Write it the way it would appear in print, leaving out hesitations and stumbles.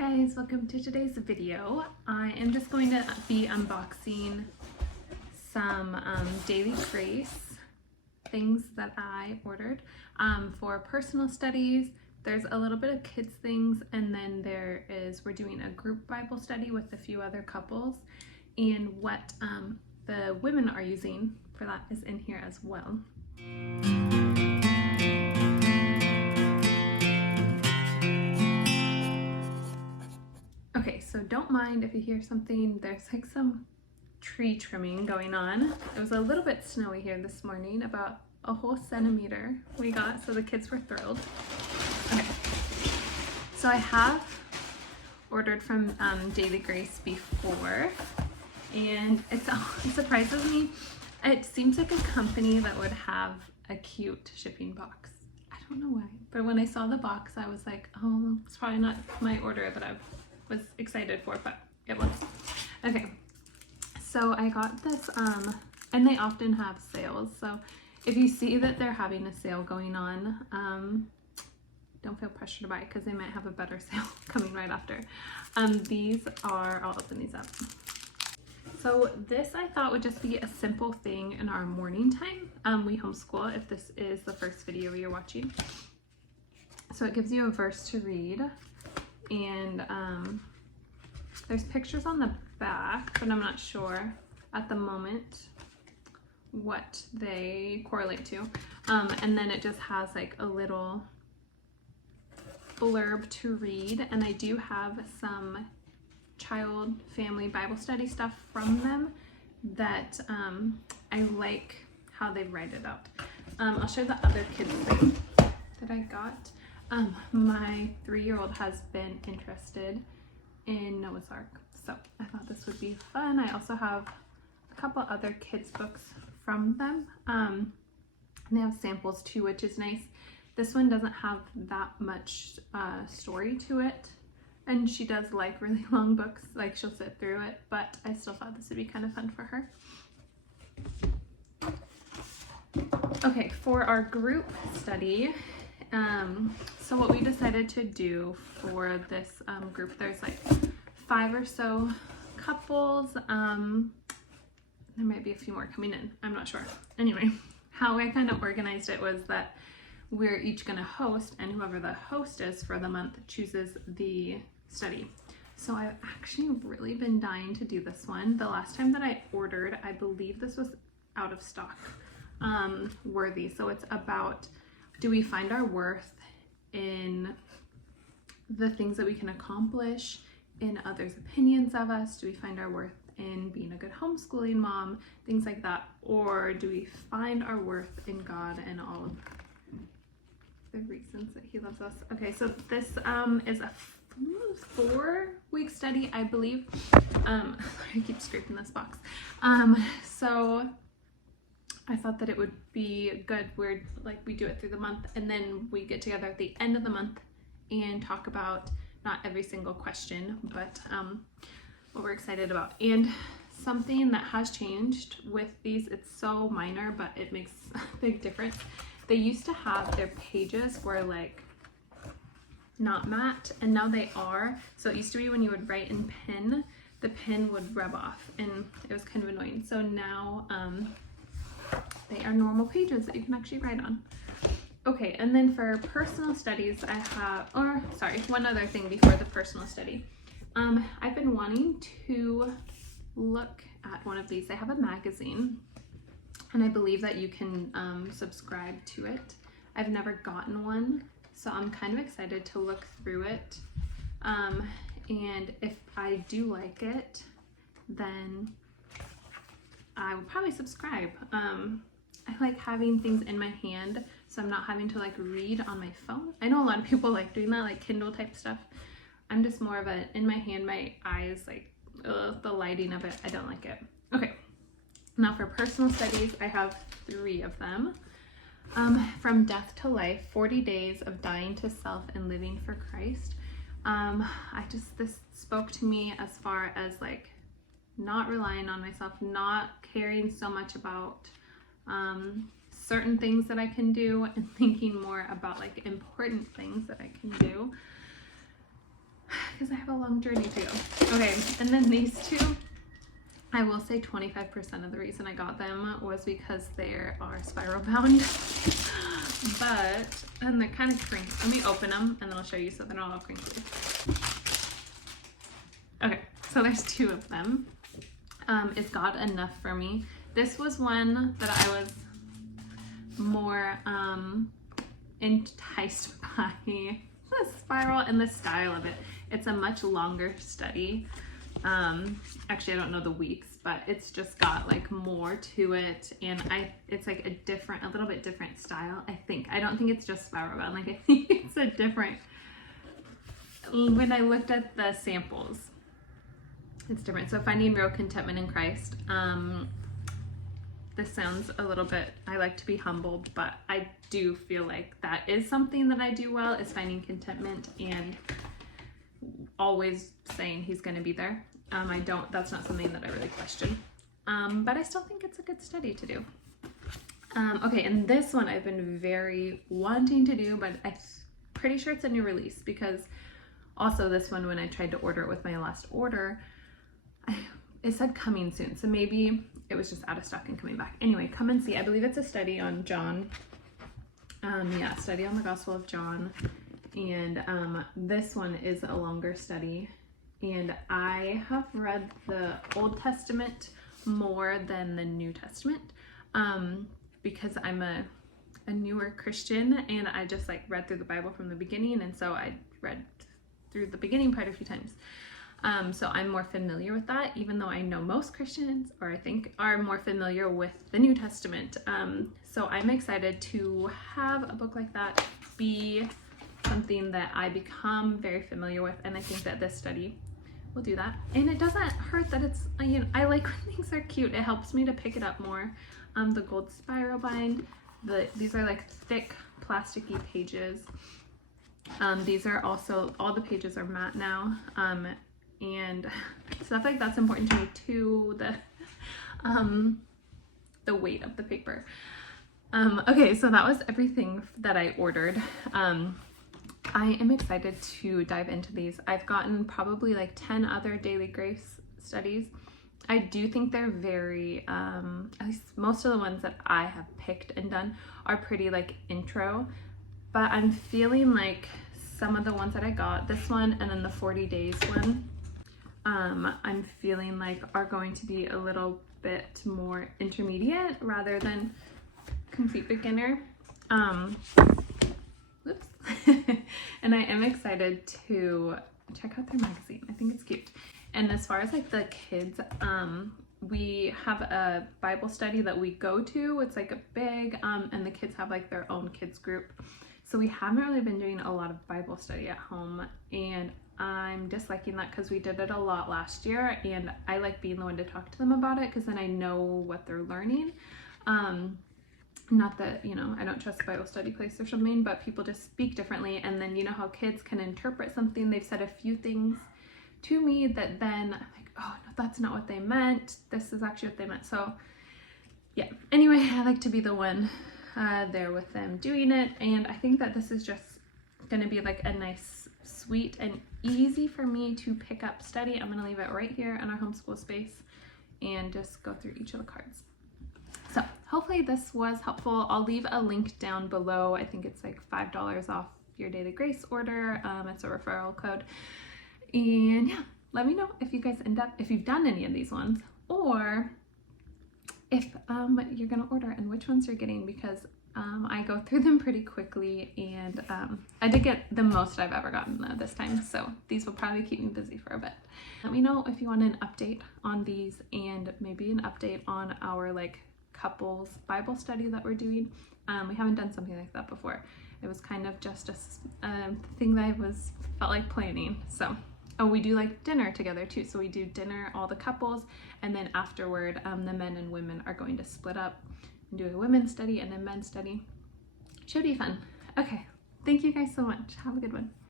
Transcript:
guys, welcome to today's video. I am just going to be unboxing some Daily Grace things that I ordered for personal studies. There's a little bit of kids things, and then we're doing a group Bible study with a few other couples, and what the women are using for that is in here as well. Okay, so don't mind if you hear something. There's like some tree trimming going on. It was a little bit snowy here this morning, about a whole centimeter we got, so the kids were thrilled. Okay, so I have ordered from Daily Grace before, and it surprises me. It seems like a company that would have a cute shipping box. I don't know why, but when I saw the box, I was like, oh, it's probably not my order that I was excited for, but it was. Okay, so I got this, and they often have sales, so if you see that they're having a sale going on, don't feel pressure to buy because they might have a better sale coming right after. These are, I'll open these up. So this I thought would just be a simple thing in our morning time. We homeschool, if this is the first video you're watching. So it gives you a verse to read, and there's pictures on the back, but I'm not sure at the moment what they correlate to. And then it just has like a little blurb to read, and I do have some child family Bible study stuff from them that I like how they write it out. I'll show the other kids thing that I got. My 3-year-old has been interested in Noah's Ark, so I thought this would be fun. I also have a couple other kids books from them. And they have samples too, which is nice. This one doesn't have that much story to it, and she does like really long books, like she'll sit through it, but I still thought this would be kind of fun for her. Okay, for our group study, so what we decided to do for this group, there's like 5 or so couples. There might be a few more coming in, I'm not sure. Anyway, how I kind of organized it was that we're each going to host, and whoever the host is for the month chooses the study. So I've actually really been dying to do this one. The last time that I ordered, I believe this was out of stock. Worthy. So it's about, do we find our worth in the things that we can accomplish, in others' opinions of us? Do we find our worth in being a good homeschooling mom, things like that? Or do we find our worth in God and all of the reasons that he loves us? Okay, so this is a 4-week study, I believe. I keep scraping this box. So I thought that it would be good where we do it through the month, and then we get together at the end of the month and talk about not every single question, but what we're excited about. And something that has changed with these, it's so minor, but it makes a big difference. They used to have their pages were like not matte, and now they are. So it used to be when you would write in pen, the pen would rub off, and it was kind of annoying. So now they are normal pages that you can actually write on. Okay, and then for personal studies, I have, one other thing before the personal study. I've been wanting to look at one of these. They have a magazine, and I believe that you can subscribe to it. I've never gotten one, so I'm kind of excited to look through it. And if I do like it, then I would probably subscribe. I like having things in my hand, so I'm not having to read on my phone. I know a lot of people like doing that, like Kindle type stuff. I'm just more of a in my hand, my eyes, the lighting of it, I don't like it. Okay, now for personal studies, I have 3 of them. From Death to Life, 40 Days of Dying to Self and Living for Christ. This spoke to me as far as not relying on myself, not caring so much about certain things that I can do, and thinking more about important things that I can do. because I have a long journey to go. Okay, and then these two, I will say 25% of the reason I got them was because they are spiral bound. And they're kind of crinkly. Let me open them and then I'll show you so they're not all crinkly. Okay, so there's two of them. Is God enough for me? This was one that I was more enticed by the spiral and the style of it. It's a much longer study. Actually, I don't know the weeks, but it's just got like more to it, and it's like a little bit different style. I don't think it's just spiral bound. Like I think it's a different. When I looked at the samples, it's different. So finding real contentment in Christ. This sounds a little bit. I like to be humbled, but I do feel like that is something that I do well, is finding contentment and always saying He's going to be there. That's not something that I really question. But I still think it's a good study to do. Okay, and this one I've been very wanting to do, but I'm pretty sure it's a new release, because also this one, when I tried to order it with my last order, it said coming soon. So maybe it was just out of stock and coming back. Anyway, come and see. I believe it's a study on John. Study on the Gospel of John. And this one is a longer study. And I have read the Old Testament more than the New Testament, because I'm a newer Christian, and I just like read through the Bible from the beginning, and so I read through the beginning part a few times. So I'm more familiar with that, even though I know most Christians, or I think, are more familiar with the New Testament. So I'm excited to have a book like that be something that I become very familiar with, and I think that this study will do that. And it doesn't hurt that it's, I like when things are cute. It helps me to pick it up more. The gold spiral bind, these are like thick plasticky pages. These are also, all the pages are matte now, and stuff like that's important to me too, the weight of the paper. Okay, so that was everything that I ordered. I am excited to dive into these. I've gotten probably like 10 other Daily Grace studies. I do think they're very, at least most of the ones that I have picked and done are pretty like intro, but I'm feeling like some of the ones that I got, this one and then the 40 days one, I'm feeling like are going to be a little bit more intermediate rather than complete beginner. Whoops. And I am excited to check out their magazine. I think it's cute. And as far as like the kids, we have a Bible study that we go to. It's like a big, and the kids have like their own kids group. So we haven't really been doing a lot of Bible study at home, and I'm disliking that because we did it a lot last year, and I like being the one to talk to them about it because then I know what they're learning. Not that, I don't trust the Bible study place or something, but people just speak differently, and then you know how kids can interpret something. They've said a few things to me that then I'm like, oh no, that's not what they meant. This is actually what they meant. So yeah, anyway, I like to be the one there with them doing it, and I think that this is just gonna be like a nice, sweet, and easy for me to pick up study. I'm gonna leave it right here in our homeschool space and just go through each of the cards. So hopefully this was helpful. I'll leave a link down below. I think it's like $5 off your Daily Grace order. It's a referral code. And yeah, let me know if you guys if you've done any of these ones, or if you're gonna order and which ones you're getting, because I go through them pretty quickly, and I did get the most I've ever gotten this time, so these will probably keep me busy for a bit. Let me know if you want an update on these, and maybe an update on our like couples Bible study that we're doing. We haven't done something like that before. It was kind of just a thing that I felt like planning. So, oh, we do like dinner together too. So we do dinner, all the couples, and then afterward, the men and women are going to split up and do a women's study and a men's study. Should be fun. Okay, thank you guys so much. Have a good one.